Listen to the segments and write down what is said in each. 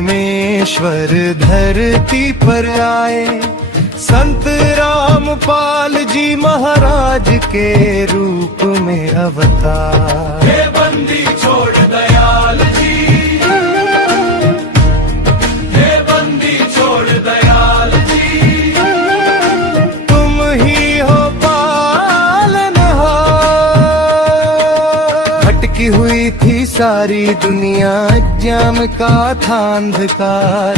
परमेश्वर धरती पर आए, संत रामपाल जी महाराज के रूप में अवतार। हे बंदी छोड़ दयाल जी, हे बंदी छोड़ दयाल जी, तुम ही हो पालनहार। भटकी हुई थी सारी दुनिया, अज्ञान का था अंधकार,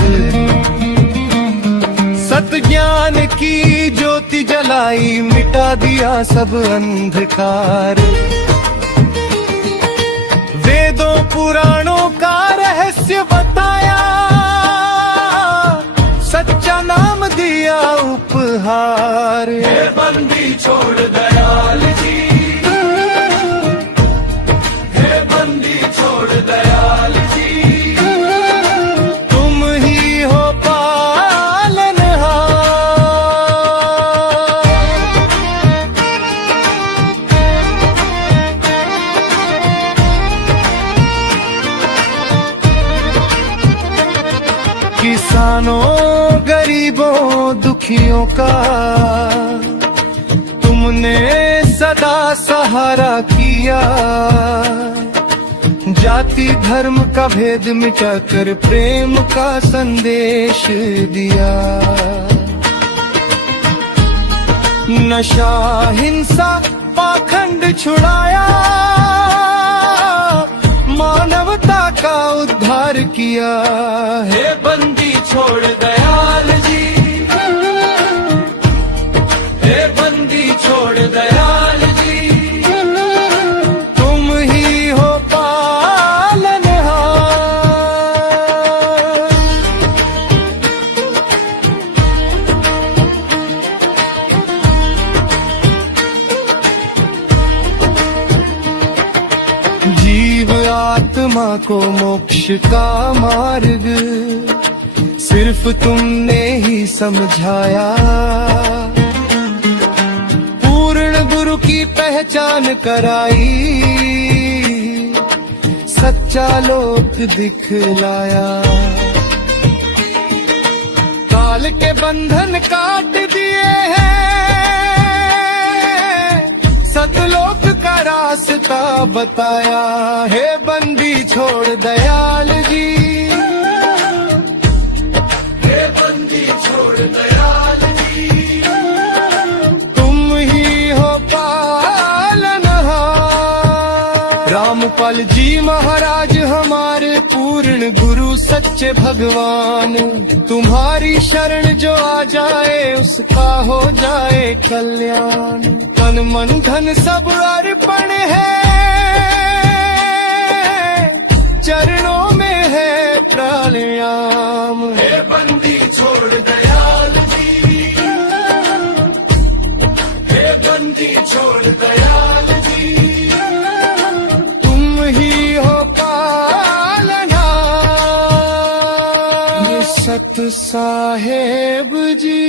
सत ज्ञान की ज्योति जलाई, मिटा दिया सब अंधकार। वेदों पुराणों का रहस्य बताया, सच्चा नाम दिया उपहार। हे बंदी छोड़ दयाल जी, हे बंदी छोड़ दयाल जी, तुम ही हो किसानों गरीबों दुखियों का तुमने सदा सहारा किया। जाति धर्म का भेद मिटाकर प्रेम का संदेश दिया। नशा हिंसा पाखंड छुड़ाया, मानवता का उद्धार किया। हे बंदी छोड़ दयाल जी, हे बंदी छोड़ दयाल जी, तुम ही हो पालनहार। जीव आत्मा को मोक्ष का मार्ग सिर्फ तुमने ही समझाया। पूर्ण गुरु की पहचान कराई, सच्चा लोक दिखलाया। काल के बंधन काट दिए हैं, सतलोक का रास्ता बताया। हे बंदी छोड़ दयाल जी, हे बंदी छोड़ दयाल जी, तुम ही हो पालनहार। रामपाल जी महाराज हमारे पूर्ण गुरु सच्चे भगवान। तुम्हारी शरण जो आ जाए उसका हो जाए कल्याण। तन मन धन सब अर्पण है, चरणों में है प्राणायाम। हे बंदी छोड़ दयाल जी, हे बंदी छोड़ दयाल जी, तुम ही हो पालनहार। ये सत साहेब जी।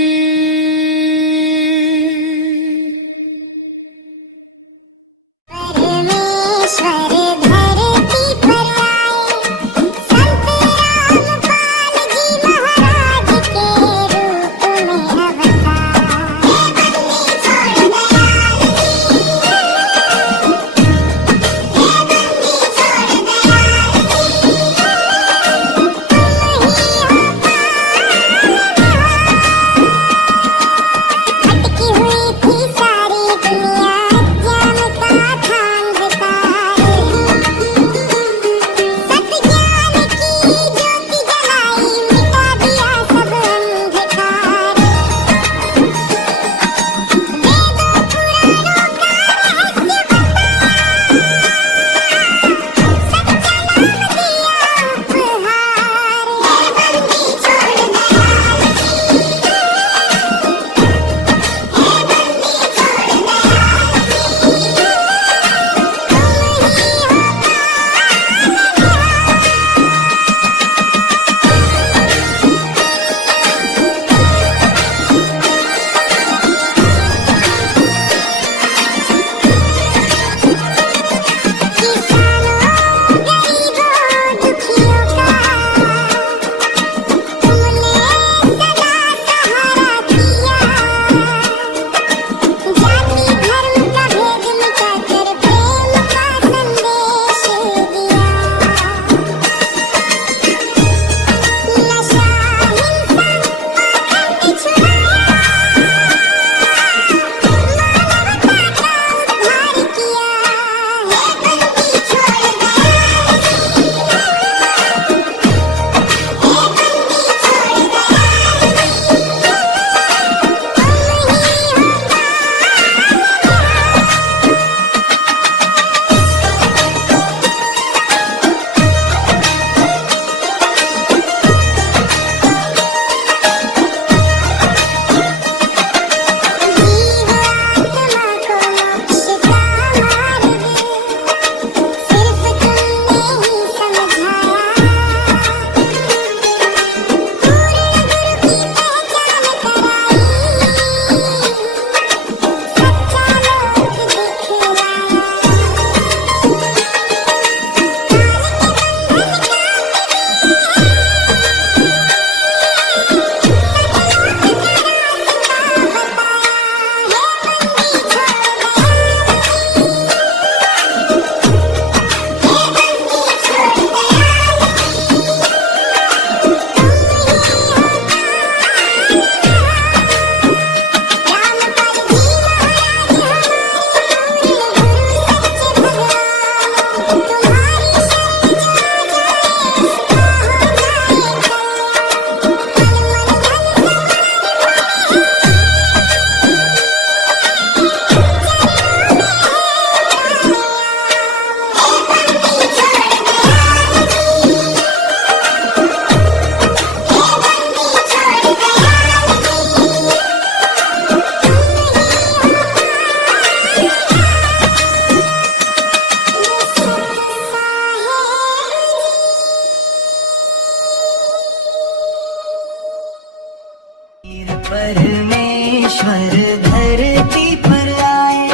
परमेश्वर धरती पर आए,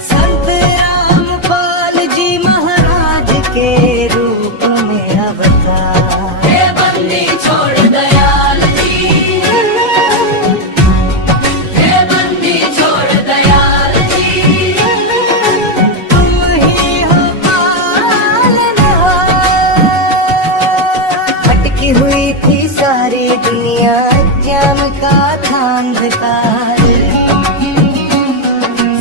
संत रामपाल जी महाराज के रूप में अवतार। हे बंदी छोड़ दयाल जी, हे बंदी छोड़ दयाल जी, तुम ही हो पालनहार। भटकी हुई थी सारी दुनिया, ज्ञान का था अंधकार।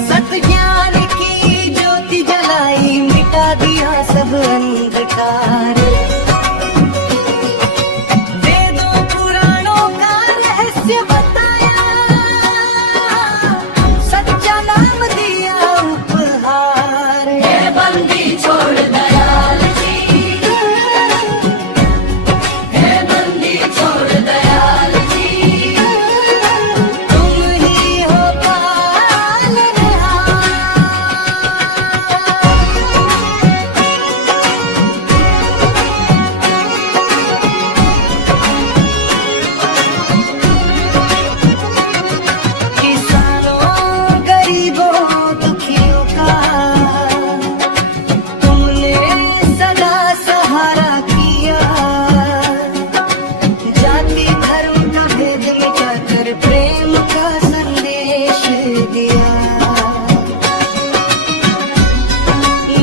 सत ज्ञान की ज्योति जलाई, मिटा दिया सब अंधकार। वेदों पुराणों का रहस्य बताया, सच्चा नाम दिया उपहार। हे बंदी छोड़ दयाल जी, हे बंदी छोड़ दयाल जी, तुम ही हो पालनहार। किसानों गरीबों दुखियों का तुमने सदा सहारा किया। जाति धर्म का भेद मिटाकर प्रेम का संदेश दिया।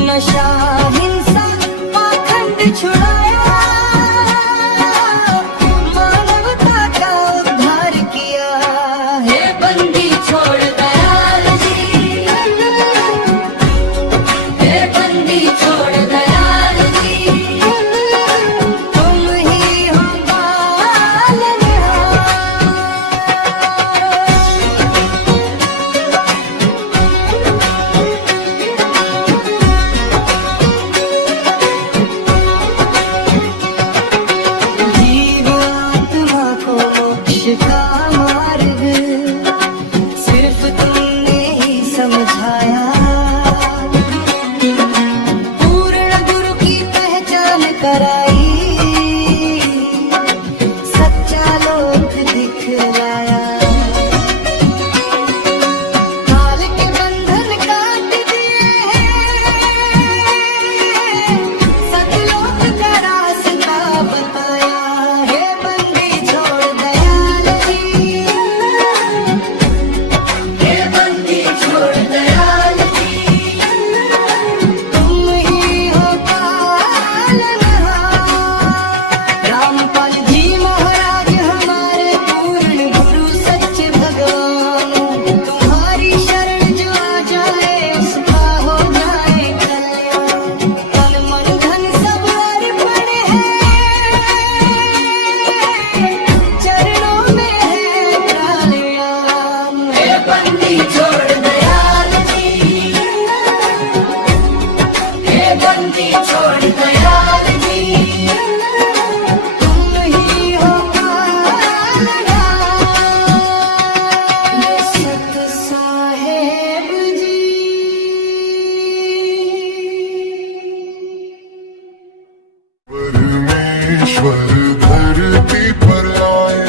नशा हिंसा पाखंड छुड़ाया, मानवता का उद्धार किया। हे बंदी छोड़ दयाल जी, हे बंदी छोड़ दयाल जी, तुम ही हो पालनहार। जीव आत्मा को मोक्ष का मार्ग सिर्फ तुमने ही समझाया। पूर्ण गुरु की पहचान कराई, सच्चा लोक दिखलाया। काल के बंधन काट दिए, सतलोक का रास्ता बताया। हे बंदी छोड़ दयाल जी, हे बंदी छोड़ दयाल जी, तुम ही हो पालनहार। रामपाल जी महाराज हमारे पूर्ण गुरु सच्चे भगवान। तुम्हारी शरण जो आ जाए, उसका हो जाए कल्याण। तन मन धन सब अर्पण है, चरणों में है कल्याण। हे बंदी छोड़ दयाल जी, हे बंदी छोड़ दयाल जी, तुम ही हो पालनहार। सत साहेब जी। परमेश्वर धरती पर आए,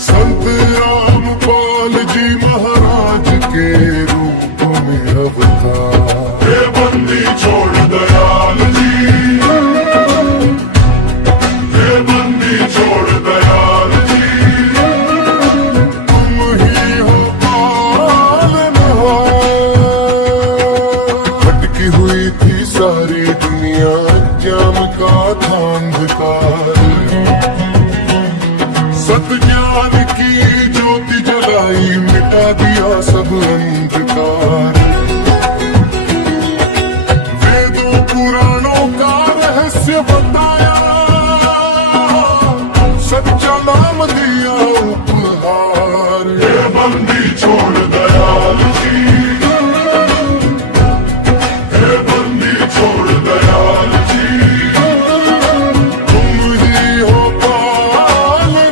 संत रामपाल जी महाराज के रूप में अवतार। हे बंदी छोड़ दयाल जी, हे बंदी छोड़ दयाल जी, तुम ही हो पालनहार। भटकी हुई थी सारी दुनिया, ज्ञान का था अंधकार। सत ज्ञान की ज्योति जलाई, मिटा दिया सब अंधकार। वेदों पुराणों का रहस्य बताया, सच्चा नाम दिया उपहार। हे बंदी छोड़ दयाल जी, हे बंदी छोड़ दयाल जी, तुम ही हो पालनहार।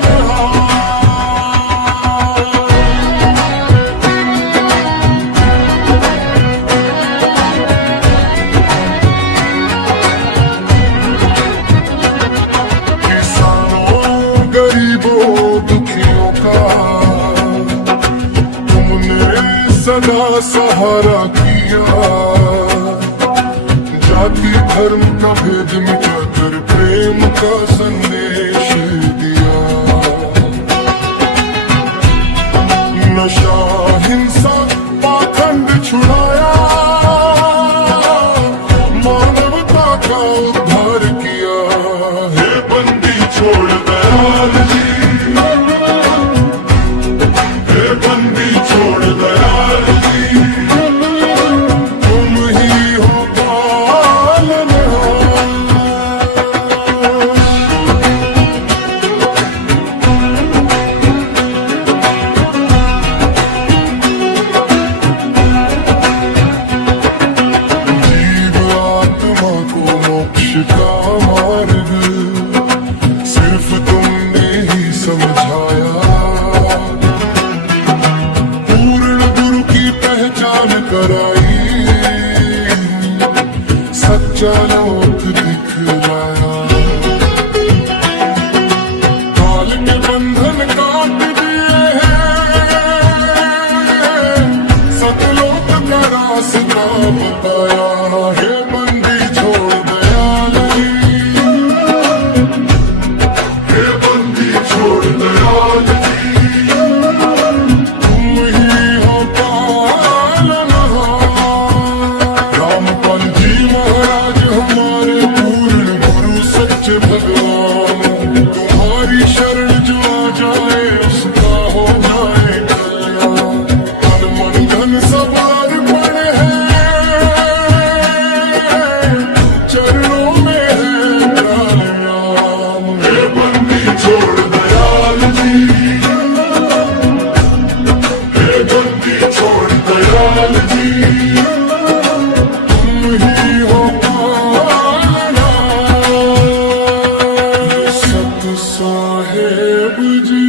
किसानों गरीबों का भेद मिटा कर प्रेम का संदेश दिया। नशा हिंसा पाखंड छुड़ाया, मानवता का उद्धार किया। हे बंदी छोड़ दयाल जी, हे बंदी छोड़ दयाल जी, तुम ही हो पालनहार। जीव आत्मा को मोक्ष का मार्ग सिर्फ तुमने ही समझाया। पूर्ण गुरु की पहचान कराई, सच्चा लोक दिखलाया। काल के बंधन काट दिए हैं, सतलोक का रास्ता बताया। हे बंदी छोड़ दयाल जी, हे बंदी छोड़ दयाल जी, तुम ही हो पालनहार। रामपाल जी महाराज हमारे पूर्ण गुरु सच्चे भगवान, तुम्हारी शरण जो आ जाए उसका हो जाए कल्याण। तन मन धन सब अर्पण है, चरणों में है प्राणायाम। हे बंदी छोड़ दयाल जी, हे बंदी छोड़ दयाल जी, तुम ही हो पालनहार। सत साहेब जी